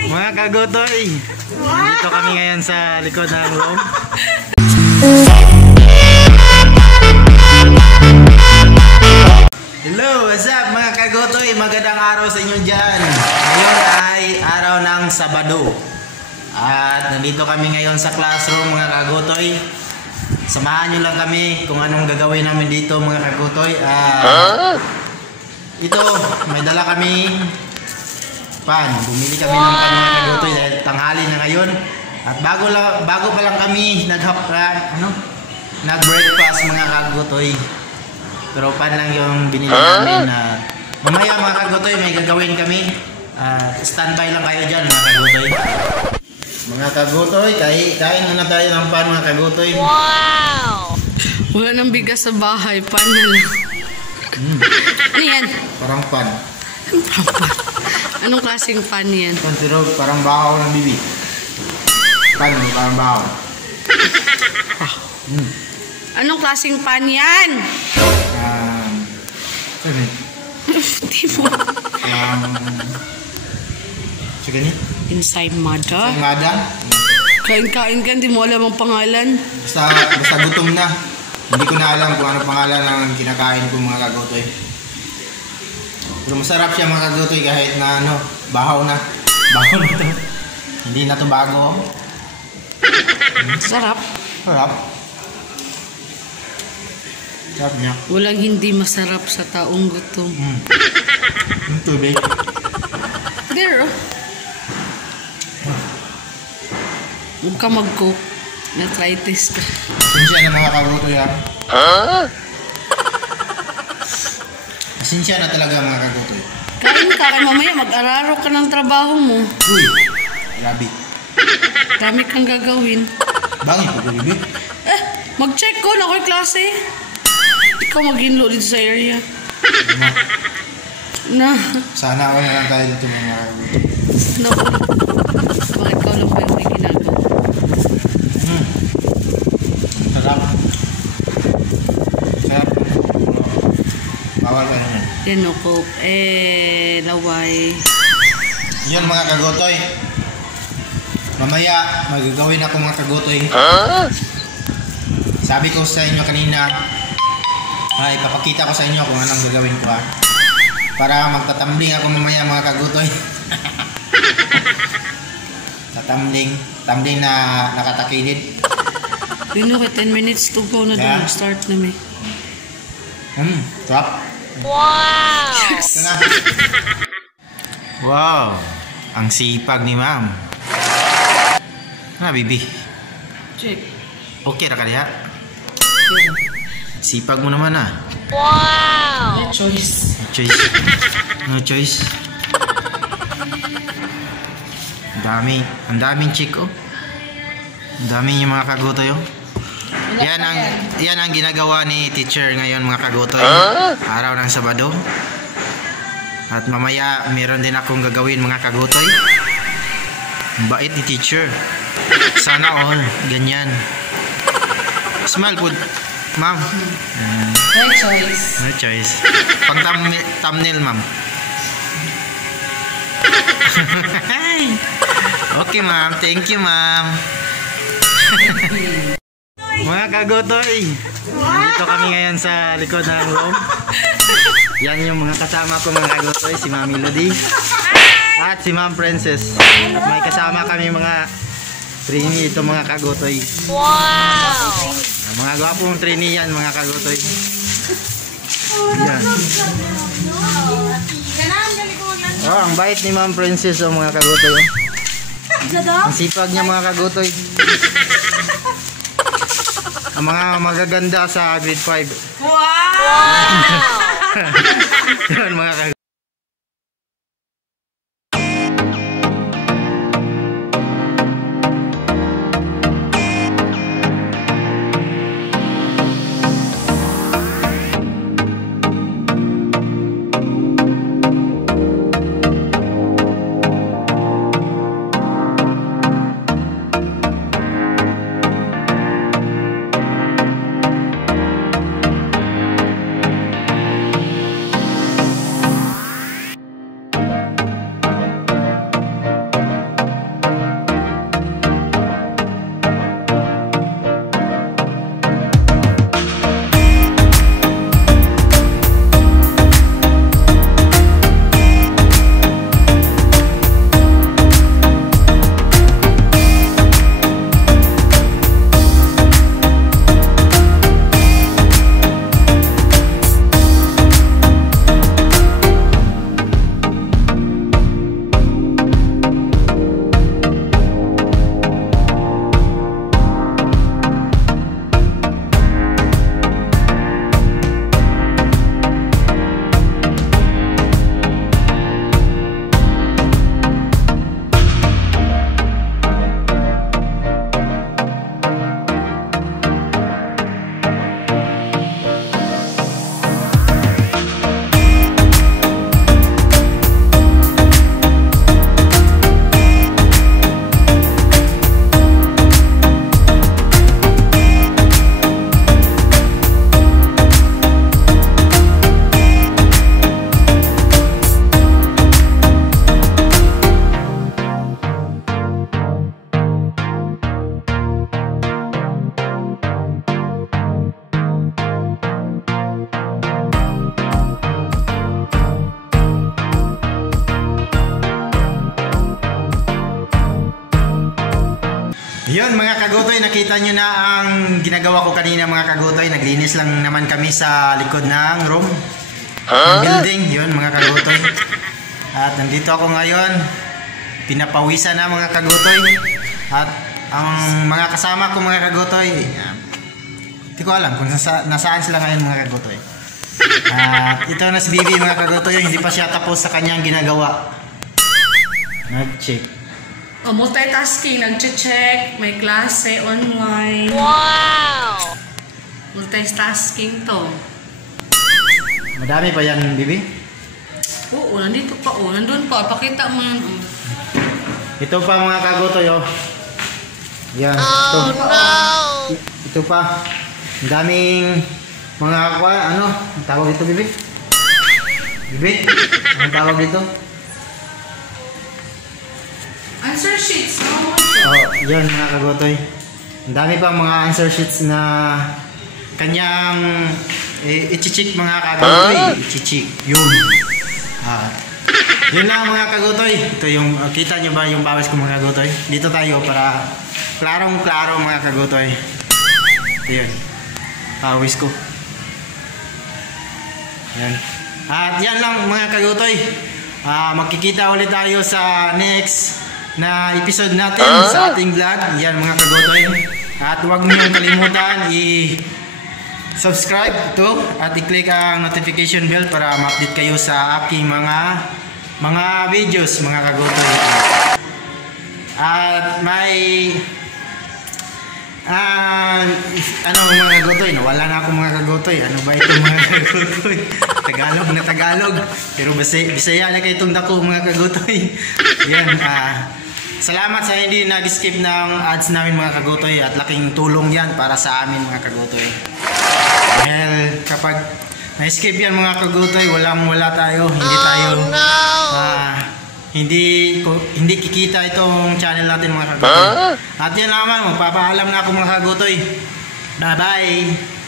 Mga kagotoy, dito kami ngayon sa likod ng room. Hello, what's up mga kagotoy? Magandang araw sa inyo dyan. Ngayon ay araw ng Sabado. At nandito kami ngayon sa classroom mga kagotoy. Samahan nyo lang kami kung anong gagawin namin dito mga kagotoy. Ito, may dala kami pan. Bumili kami ng pan mga kagotoy dahil tanghali na ngayon. At bago pa lang kami nag-breakfast mga kagotoy. Pero pan lang yung binili namin. Mamaya mga kagotoy may gagawin kami. Standby lang kayo dyan mga kagotoy. Mga kagotoy, kain muna tayo ng pan mga kagotoy. Wow! Wala nang bigas sa bahay, pan na lang. Ano yan? Parang pan. Anong klaseng pan yan? Pan pero parang bahaw ng bibi. Pan, parang bahaw. Anong klaseng pan yan? Sabi? Di mo. Sige ni? Inside Mada. Inside Mada? Kain-kain ka, hindi mo alam ang pangalan. Basta gutom na. Hindi ko na alam kung ano pangalan ng kinakain ko mga kagotoy. Pero masarap siya mga kagotoy kahit na bahaw na. Bahaw na to. Hindi na to bago. Sarap. Sarap. Sarap niya. Walang hindi masarap sa taong gutom. Yung tubig. There. Huwag ka mag-cook. Na-tritis ka. Pasensya na mga kagotoy ha. Pasensya na talaga mga kagotoy. Kain ka, kaya mamaya mag-araro ka ng trabaho mo. Uy, grabe. Dami kang gagawin. Bangin po gabi. Mag-check ko na ako'y klase. Ikaw mag-inlo dito sa area. Na. Sana ako na lang tayo dito mga kagotoy. No. Bakit ikaw lang pa yung may ginagawa? Sarap. Sarap. Bawal ka naman. Yan o, Coke. Laway. Yun mga kagotoy. Mamaya magagawin ako mga kagotoy. Sabi ko sa inyo kanina, ay papakita ko sa inyo kung anong gagawin ko ha. Para magtatambling ako mamaya mga kagotoy. Tambling na nakatakilid. Dino ka 10 minutes to go na doon. Start na may. Sarap. Wow! Wow! Ang sipag ni ma'am. Bibi? Check. Okay na ka diha? Sipag mo naman Wow! No choice. No choice. Ang daming chick oh. Ang dami yung mga kagotoy oh. Yan ang ginagawa ni teacher ngayon mga kagotoy. Araw ng Sabado. At mamaya meron din akong gagawin mga kagotoy. Bait ni teacher. Sana all ganyan. Smile good, ma'am. No choice. No choice. Pang thumbnail ma'am. Okay ma'am, thank you ma'am. Mga kagotoy, dito kami ngayon sa likod ng room. Yan yung mga kasama ko mga kagotoy, si Mami Lodi at si Ma'am Princess. At may kasama kami mga trainee ito mga kagotoy. Wow! Mga gwapong trainee yan mga kagotoy. Yan. Oh, ang bait ni Ma'am Princess oh, mga kagotoy. Ang sipag niya mga kagotoy. Ang mga magaganda sa grade 5. Wow! Yan mga kagotoy. Yun mga kagutoy, nakita nyo na ang ginagawa ko kanina mga kagutoy. Naglinis lang naman kami sa likod ng room, ng building. Yun mga kagutoy. At nandito ako ngayon, pinapawisan na mga kagutoy. At ang mga kasama ko mga kagutoy, hindi ko alam kung nasaan sila ngayon mga kagutoy. At ito na si Bibi mga kagutoy, hindi pa siya tapos sa kanyang ginagawa. Nag-check. Multitasking, nag-check, may klase online. Wow! Multitasking to. Madami pa yan, Bibi? Oo, nandito pa. Oh, nandun pa. Pakita mo yan. Oh. Ito pa mga kagutoy, oh. Yan. Ito. No! Ito pa. Ang daming mga ano? Ang tawag dito, Bibi? Bibi? Anong tawag dito? Answer sheets. No? Oh, yan mga kagutoy. Ang dami pa mga answer sheets na kanyang i-check mga kagutoy. I-check. Yun. Yun lang mga kagutoy. Ito yung, kita nyo ba yung pawis ko mga kagutoy? Dito tayo para klarong-klaro mga kagutoy. Ito yun. Pawis ko. Yan. At yan lang mga kagutoy. Magkikita ulit tayo sa next na episode natin sa ating vlog. Yan mga kagutoy. At huwag niyong kalimutan i-subscribe ito at i-click ang notification bell para ma-update kayo sa aking mga videos mga kagutoy. At may ano mga kagutoy, nawala na ako mga kagutoy. Ano ba ito mga kagutoy? Tagalog na Tagalog. Pero Bisaya na kayo itong dako mga kagutoy. Yan, salamat sa hindi nag-skip ng ads namin mga kagutoy. At laking tulong yan para sa amin mga kagutoy. Dahil kapag na-skip yan mga kagutoy, wala tayo. Hindi tayo hindi kikita itong channel natin mga kagutoy. At yan naman, magpapaalam na ako mga kagutoy. Bye bye.